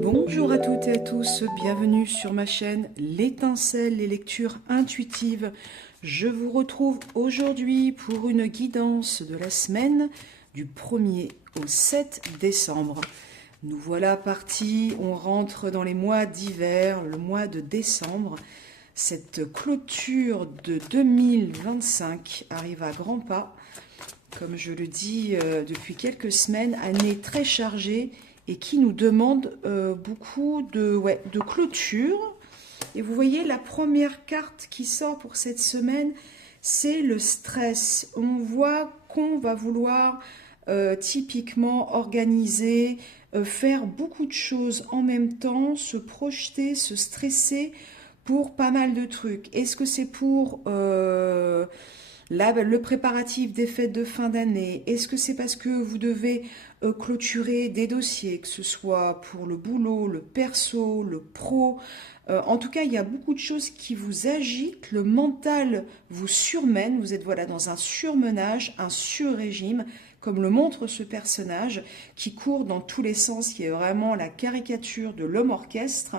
Bonjour à toutes et à tous, bienvenue sur ma chaîne L'étincelle, les lectures intuitives. Je vous retrouve aujourd'hui pour une guidance de la semaine du 1er au 7 décembre. Nous voilà partis, on rentre dans les mois d'hiver, le mois de décembre. Cette clôture de 2025 arrive à grands pas. Comme je le dis depuis quelques semaines, année très chargée et qui nous demande beaucoup de clôture. Et vous voyez, la première carte qui sort pour cette semaine, c'est le stress. On voit qu'on va vouloir typiquement organiser, faire beaucoup de choses en même temps, se projeter, se stresser pour pas mal de trucs. Est-ce que c'est pour le préparatif des fêtes de fin d'année? Est-ce que c'est parce que vous devez clôturer des dossiers, que ce soit pour le boulot, le perso, le pro? En tout cas, il y a beaucoup de choses qui vous agitent, le mental vous surmène, vous êtes voilà dans un surmenage, un surrégime, comme le montre ce personnage qui court dans tous les sens, qui est vraiment la caricature de l'homme orchestre.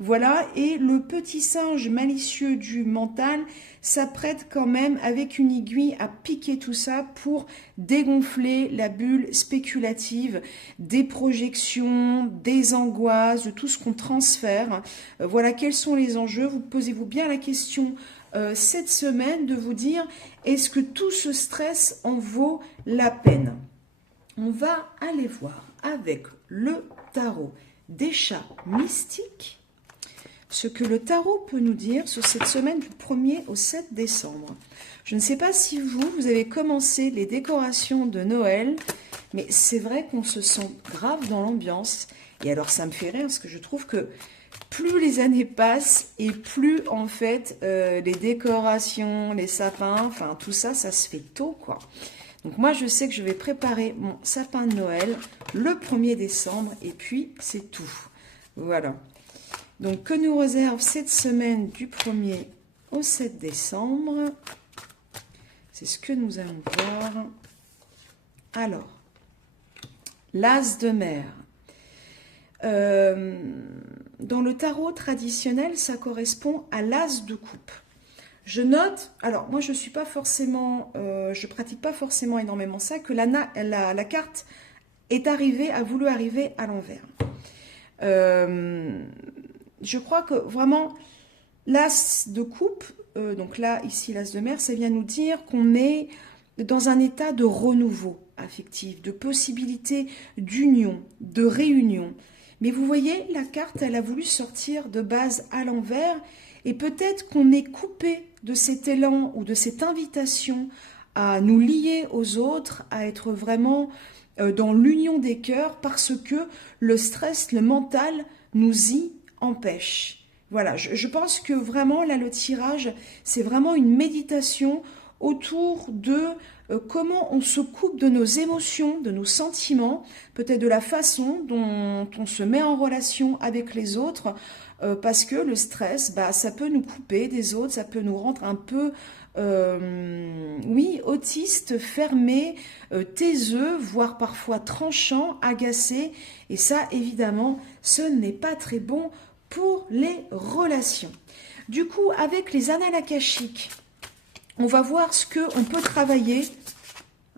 Voilà, et le petit singe malicieux du mental s'apprête quand même avec une aiguille à piquer tout ça pour dégonfler la bulle spéculative des projections, des angoisses, de tout ce qu'on transfère. Voilà quels sont les enjeux. Vous posez-vous bien la question cette semaine de vous dire, est-ce que tout ce stress en vaut la peine? On va aller voir avec le tarot des chats mystiques ce que le tarot peut nous dire sur cette semaine du 1er au 7 décembre. Je ne sais pas si vous avez commencé les décorations de Noël, mais c'est vrai qu'on se sent grave dans l'ambiance. Et alors ça me fait rire parce que je trouve que plus les années passent et plus en fait les décorations, les sapins, enfin tout ça, ça se fait tôt quoi. Donc moi je sais que je vais préparer mon sapin de Noël le 1er décembre et puis c'est tout. Voilà. Donc que nous réserve cette semaine du 1er au 7 décembre? C'est ce que nous allons voir. Alors, l'as de mer. Dans le tarot traditionnel, ça correspond à l'as de coupe. Je note, alors moi je suis pas forcément, je pratique pas forcément énormément ça, que la carte est arrivée, a voulu arriver à l'envers. Je crois que vraiment l'as de coupe, donc là ici l'as de mer, ça vient nous dire qu'on est dans un état de renouveau affectif, de possibilité d'union, de réunion. Mais vous voyez, la carte, elle a voulu sortir de base à l'envers et peut-être qu'on est coupé de cet élan ou de cette invitation à nous lier aux autres, à être vraiment dans l'union des cœurs parce que le stress, le mental nous y empêche. Voilà, je pense que vraiment, là, le tirage, c'est vraiment une méditation autour de comment on se coupe de nos émotions, de nos sentiments, peut-être de la façon dont on se met en relation avec les autres, parce que le stress, ça peut nous couper des autres, ça peut nous rendre un peu, oui, autistes, fermés, taiseux, voire parfois tranchants, agacés, et ça, évidemment, ce n'est pas très bon pour les relations. Du coup, avec les annales akashiques, on va voir ce qu'on peut travailler.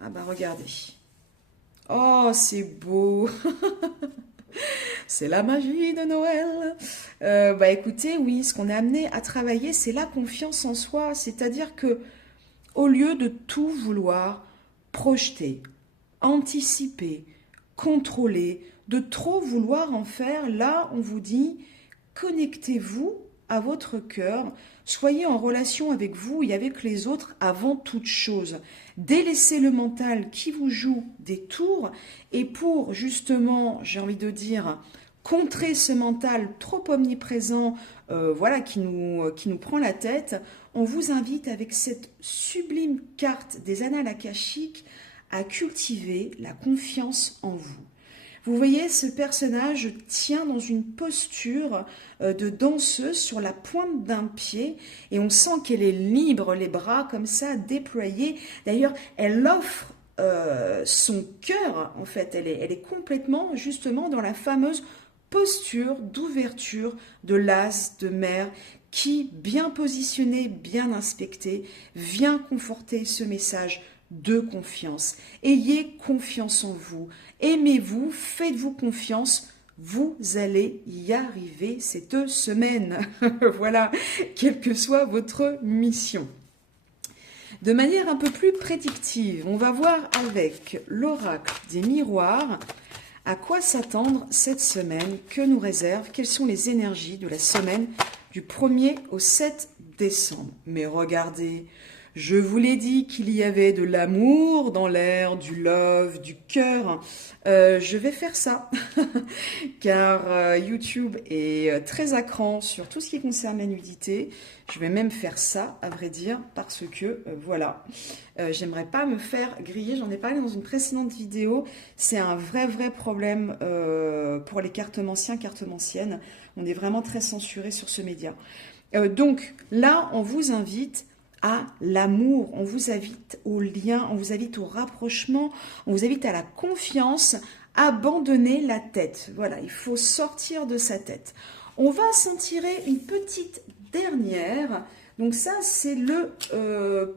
Ah bah regardez. Oh, c'est beau. C'est la magie de Noël. Écoutez, oui, ce qu'on est amené à travailler, c'est la confiance en soi. C'est-à-dire que au lieu de tout vouloir projeter, anticiper, contrôler, de trop vouloir en faire, là, on vous dit, connectez-vous à votre cœur, soyez en relation avec vous et avec les autres avant toute chose. Délaissez le mental qui vous joue des tours et pour justement, j'ai envie de dire, contrer ce mental trop omniprésent, qui nous prend la tête, on vous invite avec cette sublime carte des annales akashiques à cultiver la confiance en vous. Vous voyez, ce personnage tient dans une posture de danseuse sur la pointe d'un pied et on sent qu'elle est libre, les bras comme ça déployés. D'ailleurs, elle offre son cœur, en fait. Elle est complètement, justement, dans la fameuse posture d'ouverture de l'as de mer qui, bien positionné, bien inspecté, vient conforter ce message de confiance. Ayez confiance en vous, aimez-vous, faites-vous confiance, vous allez y arriver cette semaine. Voilà, quelle que soit votre mission. De manière un peu plus prédictive, on va voir avec l'oracle des miroirs à quoi s'attendre cette semaine, que nous réserve, quelles sont les énergies de la semaine du 1er au 7 décembre. Mais regardez, je vous l'ai dit qu'il y avait de l'amour dans l'air, du love, du cœur. Je vais faire ça, car YouTube est très à cran sur tout ce qui concerne la nudité. Je vais même faire ça, à vrai dire, parce que, voilà, j'aimerais pas me faire griller. J'en ai parlé dans une précédente vidéo. C'est un vrai problème pour les cartomanciens, cartomanciennes. On est vraiment très censuré sur ce média. Donc, là, on vous invite à l'amour, on vous invite au lien, on vous invite au rapprochement, on vous invite à la confiance, abandonner la tête. Voilà, il faut sortir de sa tête. On va s'en tirer une petite dernière. Donc ça, c'est le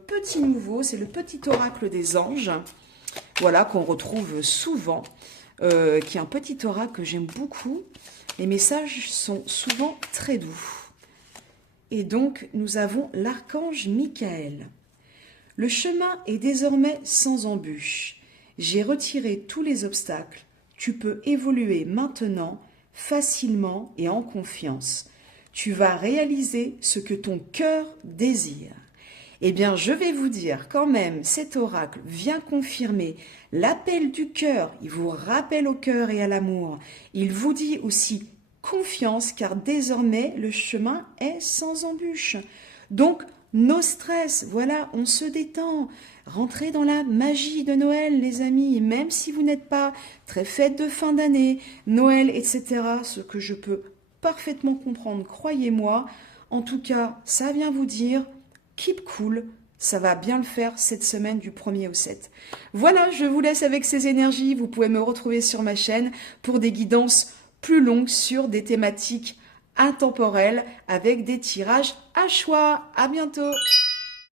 petit nouveau, c'est le petit oracle des anges, voilà, qu'on retrouve souvent, qui est un petit oracle que j'aime beaucoup. Les messages sont souvent très doux. Et donc, nous avons l'archange Michael. Le chemin est désormais sans embûche. J'ai retiré tous les obstacles. Tu peux évoluer maintenant, facilement et en confiance. Tu vas réaliser ce que ton cœur désire. Eh bien, je vais vous dire quand même, cet oracle vient confirmer l'appel du cœur. Il vous rappelle au cœur et à l'amour. Il vous dit aussi confiance, car désormais le chemin est sans embûche. Donc, no stress, voilà, on se détend. Rentrez dans la magie de Noël, les amis, même si vous n'êtes pas très fête de fin d'année, Noël, etc., ce que je peux parfaitement comprendre, croyez-moi. En tout cas, ça vient vous dire, keep cool, ça va bien le faire cette semaine du 1er au 7. Voilà, je vous laisse avec ces énergies. Vous pouvez me retrouver sur ma chaîne pour des guidances plus longues sur des thématiques intemporelles avec des tirages à choix. À bientôt!